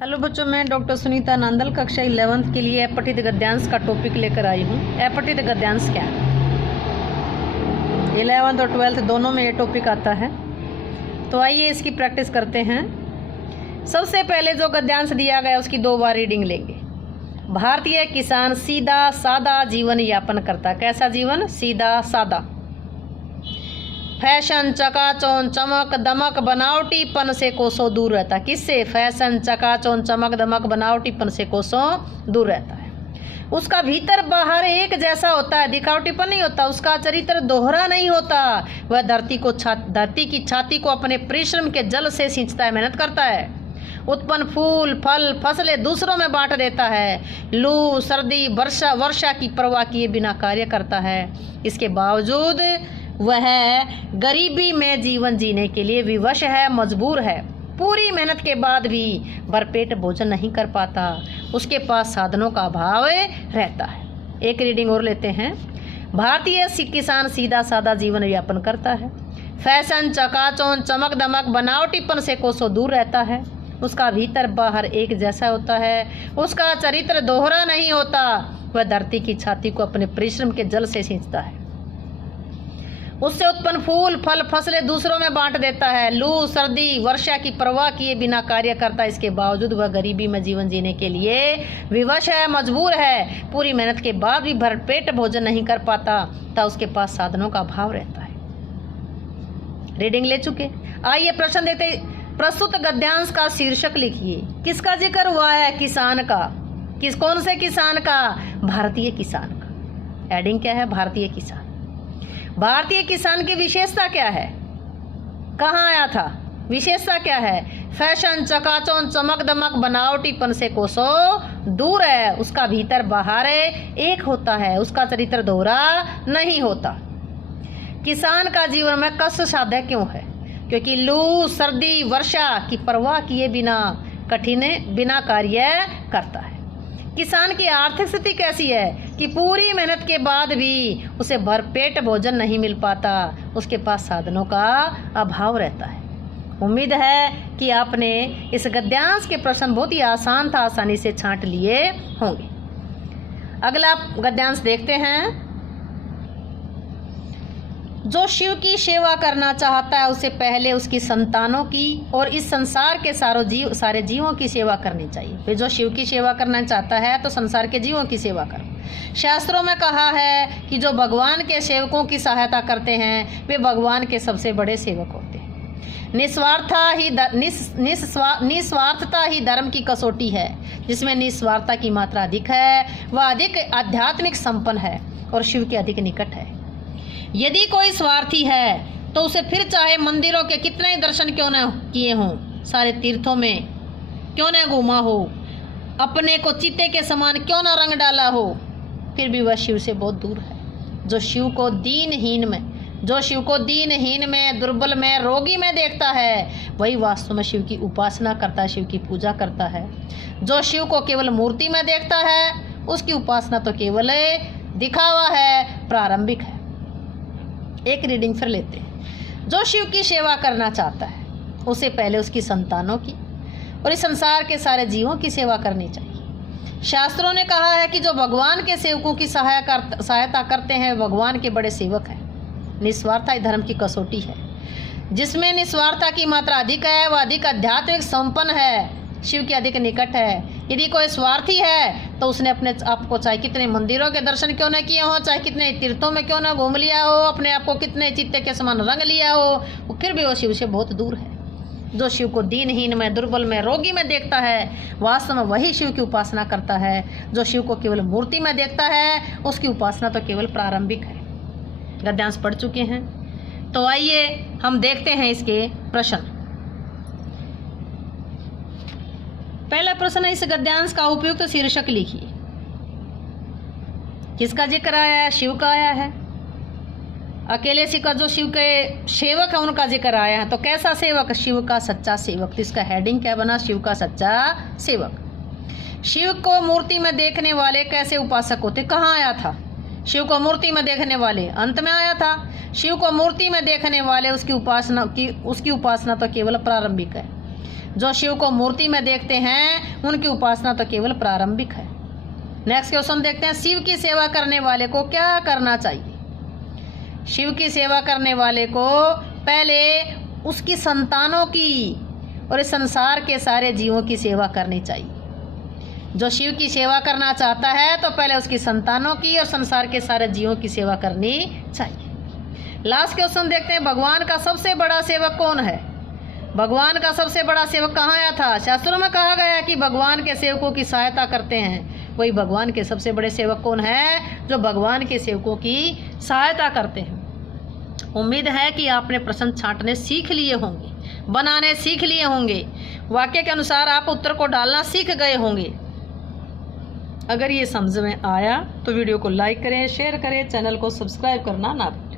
Hello बच्चों, मैं doctor Sunita Nandal कक्षा 11th के लिए अपठित गद्यांश का टॉपिक लेकर आई हूँ। अपठित गद्यांश क्या है? 11th और 12th दोनों में ये टॉपिक आता है। तो आइए इसकी प्रैक्टिस करते हैं। सबसे पहले जो गद्यांश दिया गया उसकी 2 बार रीडिंग लेंगे। भारतीय किसान सीधा सादा जीवन यापन करता। कैसा जीवन? सीधा सादा। फैशन चकाचौंध चमक दमक बनावटीपन से कोसों दूर रहता। किससे? फैशन चकाचौंध चमक दमक बनावटीपन से कोसों दूर रहता है। उसका भीतर बाहर एक जैसा होता है, दिखावटीपन नहीं होता। उसका चरित्र दोहरा नहीं होता। वह धरती की छाती को अपने परिश्रम के जल से सींचता है, मेहनत करता है। उत्पन्न फूल फल फसलें दूसरों में बांट देता है। लू सर्दी वर्षा की परवाह किए बिना कार्य करता है। इसके बावजूद वह गरीबी में जीवन जीने के लिए विवश है, मजबूर है। पूरी मेहनत के बाद भी भरपेट भोजन नहीं कर पाता। उसके पास साधनों का अभाव रहता है। एक रीडिंग और लेते हैं। भारतीय किसान सीधा सादा जीवन यापन करता है। फैशन चकाचौंध चमक दमक बनावटीपन से कोसों दूर रहता है। उसका भीतर बाहर एक जैसा होता है। उसका चरित्र दोहरा नहीं होता। वह धरती की छाती को अपने परिश्रम के जल से सींचता है। उससे उत्पन्न फूल फल फसलें दूसरों में बांट देता है। लू सर्दी वर्षा की परवाह किए बिना कार्य करता है। इसके बावजूद वह गरीबी में जीवन जीने के लिए विवश है, मजबूर है। पूरी मेहनत के बाद भी भरपेट भोजन नहीं कर पाता, तब उसके पास साधनों का अभाव रहता है। रीडिंग ले चुके। आइए प्रश्न देते। प्रस्तुत गद्यांश का शीर्षक लिखिए। किसका जिक्र हुआ है? किसान का। कौन से किसान का? भारतीय किसान का। हेडिंग क्या है? भारतीय किसान। भारतीय किसान की विशेषता क्या है? कहाँ आया था? विशेषता क्या है? फैशन चकाचौंध चमक दमक बनावटीपन से कोसों दूर है। उसका भीतर बाहर एक होता है। उसका चरित्र दोहरा नहीं होता। किसान का जीवन में कष्ट साध्य क्यों है? क्योंकि लू सर्दी वर्षा की परवाह किए बिना कार्य करता है। किसान की आर्थिक स्थिति कैसी है? कि पूरी मेहनत के बाद भी उसे भरपेट भोजन नहीं मिल पाता। उसके पास साधनों का अभाव रहता है। उम्मीद है कि आपने इस गद्यांश के प्रश्न बहुत ही आसान था, आसानी से छांट लिए होंगे। अगला गद्यांश देखते हैं। जो शिव की सेवा करना चाहता है उसे पहले उसकी संतानों की और इस संसार के सारे जीवों की सेवा करनी चाहिए। फिर जो शिव की सेवा करना चाहता है तो संसार के जीवों की सेवा करो। शास्त्रों में कहा है कि जो भगवान के सेवकों की सहायता करते हैं वे भगवान के सबसे बड़े सेवक होते हैं। निस्वार्थता ही धर्म की कसौटी है। जिसमें निस्वार्थता की मात्रा अधिक है वह अधिक आध्यात्मिक संपन्न है और शिव के अधिक निकट है। यदि कोई स्वार्थी है तो उसे फिर चाहे मंदिरों के कितने ही दर्शन क्यों न किए हों, सारे तीर्थों में क्यों न घूमा हो, अपने को चीते के समान क्यों न रंग डाला हो, फिर भी वह शिव से बहुत दूर है। जो शिव को दीनहीन में दुर्बल में रोगी में देखता है वही वास्तव में शिव की उपासना करता है, शिव की पूजा करता है। जो शिव को केवल मूर्ति में देखता है उसकी उपासना तो केवल दिखावा है, प्रारंभिक है। एक रीडिंग फिर लेते हैं। जो शिव की सेवा करना चाहता है उसे पहले उसकी संतानों की और इस संसार के सारे जीवों की सेवा करनी चाहिए। शास्त्रों ने कहा है कि जो भगवान के सेवकों की सहायता करते हैं भगवान के बड़े सेवक हैं। निस्वार्थता ही धर्म की कसौटी है। जिसमें निस्वार्थता की मात्रा अधिक है वह अधिक आध्यात्मिक संपन्न है, शिव के अधिक निकट है। यदि कोई स्वार्थी है तो उसने अपने आप को चाहे कितने मंदिरों के दर्शन क्यों न किए हो, चाहे कितने तीर्थों में क्यों न घूम लिया हो, अपने आप को कितने चित्ते के समान रंग लिया हो, फिर भी वो शिव से बहुत दूर है। जो शिव को दीनहीन में दुर्बल में रोगी में देखता है वास्तव में वही शिव की उपासना करता है। जो शिव को केवल मूर्ति में देखता है उसकी उपासना तो केवल प्रारंभिक है। गद्यांश पढ़ चुके हैं तो आइए हम देखते हैं इसके प्रश्न। पहला प्रश्न है, इस गद्यांश का उपयुक्त शीर्षक लिखिए। किसका जिक्र आया है? शिव का आया है। अकेले शिव का, जो शिव के सेवक है उनका जिक्र आया है। तो कैसा सेवक? शिव का सच्चा सेवक। तो इसका हेडिंग क्या बना? शिव का सच्चा सेवक। शिव को मूर्ति में देखने वाले कैसे उपासक होते? कहाँ आया था? शिव को मूर्ति में देखने वाले अंत में आया था। शिव को मूर्ति में देखने वाले उसकी उपासना तो केवल प्रारंभिक है। जो शिव को मूर्ति में देखते हैं उनकी उपासना तो केवल प्रारंभिक है। नेक्स्ट क्वेश्चन देखते हैं, शिव की सेवा करने वाले को क्या करना चाहिए। शिव की सेवा करने वाले को पहले उसकी संतानों की और इस संसार के सारे जीवों की सेवा करनी चाहिए। जो शिव की सेवा करना चाहता है तो पहले उसकी संतानों की और संसार के सारे जीवों की सेवा करनी चाहिए। लास्ट क्वेश्चन देखते हैं, भगवान का सबसे बड़ा सेवक कौन है। भगवान का सबसे बड़ा सेवक कहाँ आया था। शास्त्रों में कहा गया कि भगवान के सेवकों की सहायता करते हैं। वही भगवान के सबसे बड़े सेवक कौन है, जो भगवान के सेवकों की सहायता करते हैं। उम्मीद है कि आपने प्रश्न छांटने सीख लिए होंगे, बनाने सीख लिए होंगे, वाक्य के अनुसार आप उत्तर को डालना सीख गए होंगे। अगर ये समझ में आया तो वीडियो को लाइक करें, शेयर करें, चैनल को सब्सक्राइब करना ना भूलें।